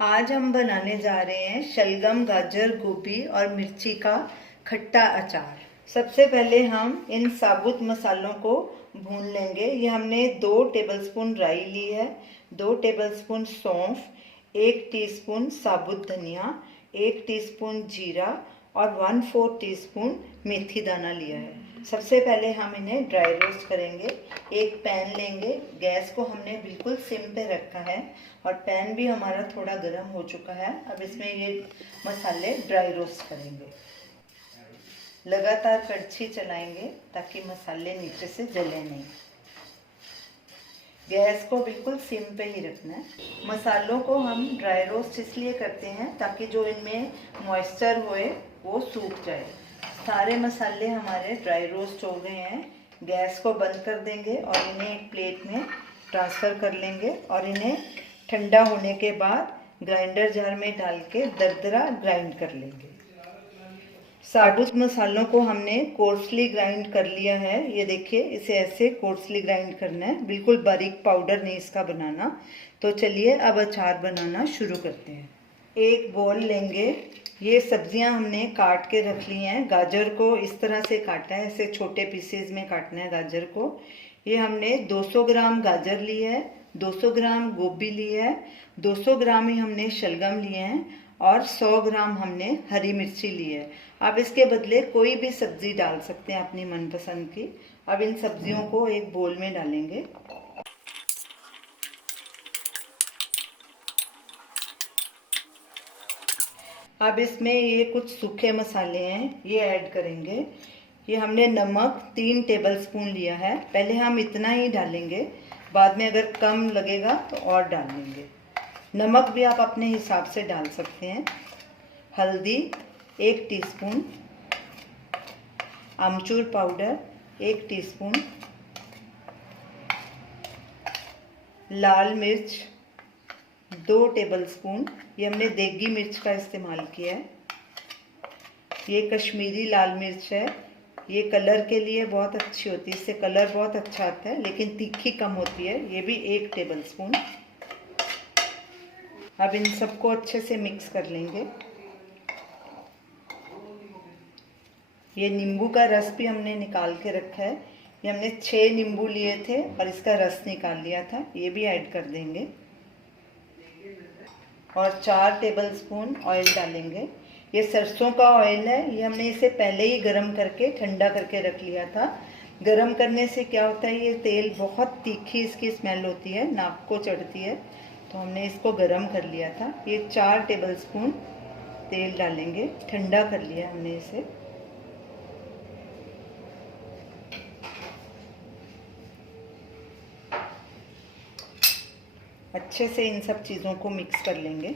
आज हम बनाने जा रहे हैं शलगम, गाजर, गोभी और मिर्ची का खट्टा अचार। सबसे पहले हम इन साबुत मसालों को भून लेंगे। ये हमने 2 टेबलस्पून राई ली है, 2 टेबलस्पून सौंफ, 1 टीस्पून साबुत धनिया, 1 टीस्पून जीरा और 1/4 टीस्पून मेथी दाना लिया है। सबसे पहले हम इन्हें ड्राई रोस्ट करेंगे। एक पैन लेंगे, गैस को हमने बिल्कुल सिम पे रखा है और पैन भी हमारा थोड़ा गर्म हो चुका है। अब इसमें ये मसाले ड्राई रोस्ट करेंगे। लगातार कड़छी चलाएंगे ताकि मसाले नीचे से जले नहीं। गैस को बिल्कुल सिम पे ही रखना है। मसालों को हम ड्राई रोस्ट इसलिए करते हैं ताकि जो इनमें मॉइस्चर होए वो सूख जाए। सारे मसाले हमारे ड्राई रोस्ट हो गए हैं। गैस को बंद कर देंगे और इन्हें एक प्लेट में ट्रांसफ़र कर लेंगे और इन्हें ठंडा होने के बाद ग्राइंडर जार में डाल के दरदरा ग्राइंड कर लेंगे। साबुत मसालों को हमने कोर्सली ग्राइंड कर लिया है। ये देखिए, इसे ऐसे कोर्सली ग्राइंड करना है, बिल्कुल बारीक पाउडर नहीं इसका बनाना। तो चलिए अब अचार बनाना शुरू करते हैं। एक बोल लेंगे। ये सब्जियां हमने काट के रख ली हैं। गाजर को इस तरह से काटा है, ऐसे छोटे पीसेज में काटना है गाजर को। ये हमने 200 ग्राम गाजर ली है, 200 ग्राम गोभी ली है, 200 ग्राम ही हमने शलगम लिए हैं और 100 ग्राम हमने हरी मिर्ची ली है। आप इसके बदले कोई भी सब्जी डाल सकते हैं अपनी मनपसंद की। अब इन सब्जियों को एक बोल में डालेंगे। अब इसमें ये कुछ सूखे मसाले हैं, ये ऐड करेंगे। ये हमने नमक 3 टेबलस्पून लिया है। पहले हम इतना ही डालेंगे, बाद में अगर कम लगेगा तो और डाल लेंगे। नमक भी आप अपने हिसाब से डाल सकते हैं। हल्दी 1 टीस्पून, आमचूर पाउडर 1 टीस्पून, लाल मिर्च 2 टेबलस्पून, ये हमने देगी मिर्च का इस्तेमाल किया है। ये कश्मीरी लाल मिर्च है, ये कलर के लिए बहुत अच्छी होती है, इससे कलर बहुत अच्छा आता है, लेकिन तीखी कम होती है। ये भी 1 टेबलस्पून। अब इन सबको अच्छे से मिक्स कर लेंगे। ये नींबू का रस भी हमने निकाल के रखा है। ये हमने 6 नींबू लिए थे और इसका रस निकाल लिया था, ये भी ऐड कर देंगे। और 4 टेबलस्पून ऑयल डालेंगे। ये सरसों का ऑयल है, ये हमने इसे पहले ही गरम करके ठंडा करके रख लिया था। गरम करने से क्या होता है, ये तेल बहुत तीखी इसकी स्मेल होती है, नाक को चढ़ती है, तो हमने इसको गरम कर लिया था। ये 4 टेबलस्पून तेल डालेंगे, ठंडा कर लिया हमने इसे। अच्छे से इन सब चीज़ों को मिक्स कर लेंगे।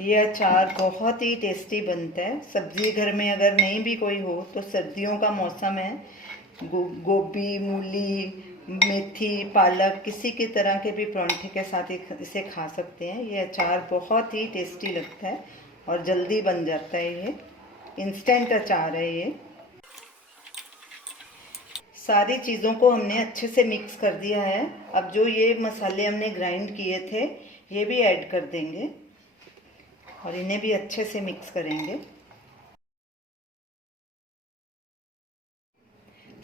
ये अचार बहुत ही टेस्टी बनता है। सब्जी घर में अगर नहीं भी कोई हो तो सर्दियों का मौसम है, गोभी, मूली, मेथी, पालक, किसी की तरह के भी परांठे के साथ इसे खा सकते हैं। ये अचार बहुत ही टेस्टी लगता है और जल्दी बन जाता है। ये इंस्टेंट अचार है। ये सारी चीज़ों को हमने अच्छे से मिक्स कर दिया है। अब जो ये मसाले हमने ग्राइंड किए थे ये भी ऐड कर देंगे और इन्हें भी अच्छे से मिक्स करेंगे।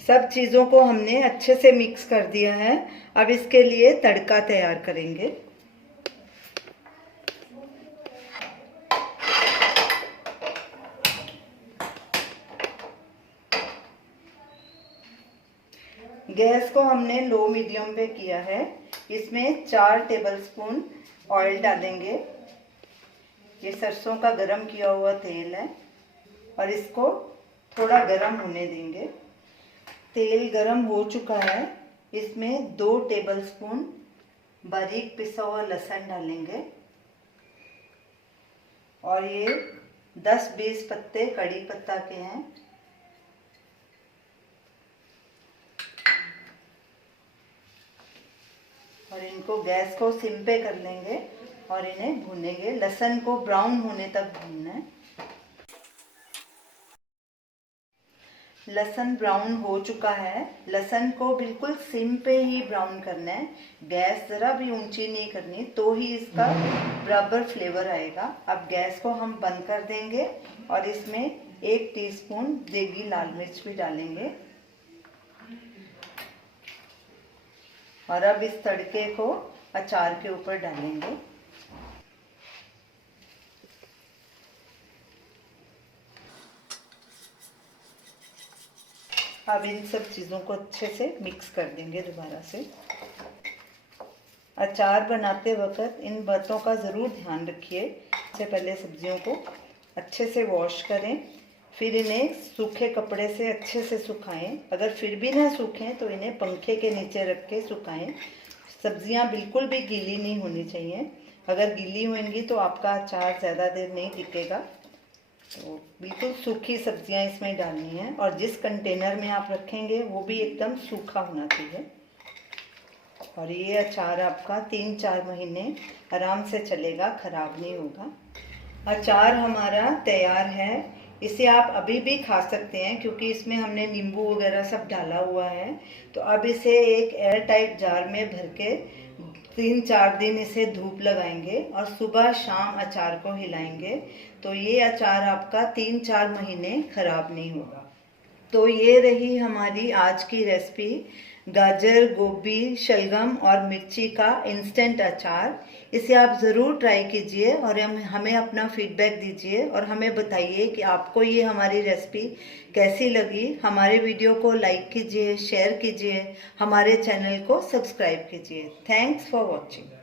सब चीज़ों को हमने अच्छे से मिक्स कर दिया है। अब इसके लिए तड़का तैयार करेंगे। गैस को हमने लो मीडियम पे किया है। इसमें 4 टेबलस्पून ऑयल डालेंगे। ये सरसों का गरम किया हुआ तेल है और इसको थोड़ा गरम होने देंगे। तेल गरम हो चुका है। इसमें 2 टेबलस्पून बारीक पिसा हुआ लहसुन डालेंगे और ये 10-20 पत्ते कड़ी पत्ता के हैं। और इनको गैस को सिम पे कर लेंगे और इन्हें भूनेंगे। लहसुन को ब्राउन होने तक भूनना है। लहसुन ब्राउन हो चुका है। लहसुन को बिल्कुल सिम पे ही ब्राउन करना है, गैस ज़रा भी ऊंची नहीं करनी, तो ही इसका बराबर फ्लेवर आएगा। अब गैस को हम बंद कर देंगे और इसमें 1 टीस्पून देगी लाल मिर्च भी डालेंगे। और अब इस तड़के को अचार के ऊपर डालेंगे। अब इन सब चीज़ों को अच्छे से मिक्स कर देंगे दोबारा से। अचार बनाते वक्त इन बातों का ज़रूर ध्यान रखिए। सबसे पहले सब्जियों को अच्छे से वॉश करें, फिर इन्हें सूखे कपड़े से अच्छे से सुखाएं। अगर फिर भी ना सूखें तो इन्हें पंखे के नीचे रख के सुखाएं। सब्जियां बिल्कुल भी गीली नहीं होनी चाहिए। अगर गीली होंगी तो आपका अचार ज़्यादा देर नहीं टिकेगा। तो बिल्कुल सूखी सब्जियां इसमें डालनी है, और जिस कंटेनर में आप रखेंगे वो भी एकदम सूखा होना चाहिए। और ये अचार आपका 3-4 महीने आराम से चलेगा, ख़राब नहीं होगा। अचार हमारा तैयार है। इसे आप अभी भी खा सकते हैं क्योंकि इसमें हमने नींबू वगैरह सब डाला हुआ है। तो अब इसे एक एयर टाइट जार में भर के 3-4 दिन इसे धूप लगाएंगे और सुबह शाम अचार को हिलाएंगे, तो ये अचार आपका 3-4 महीने ख़राब नहीं होगा। तो ये रही हमारी आज की रेसिपी, गाजर, गोभी, शलगम और मिर्ची का इंस्टेंट अचार। इसे आप ज़रूर ट्राई कीजिए और हमें अपना फीडबैक दीजिए और हमें बताइए कि आपको ये हमारी रेसिपी कैसी लगी। हमारे वीडियो को लाइक कीजिए, शेयर कीजिए, हमारे चैनल को सब्सक्राइब कीजिए। Thanks for watching.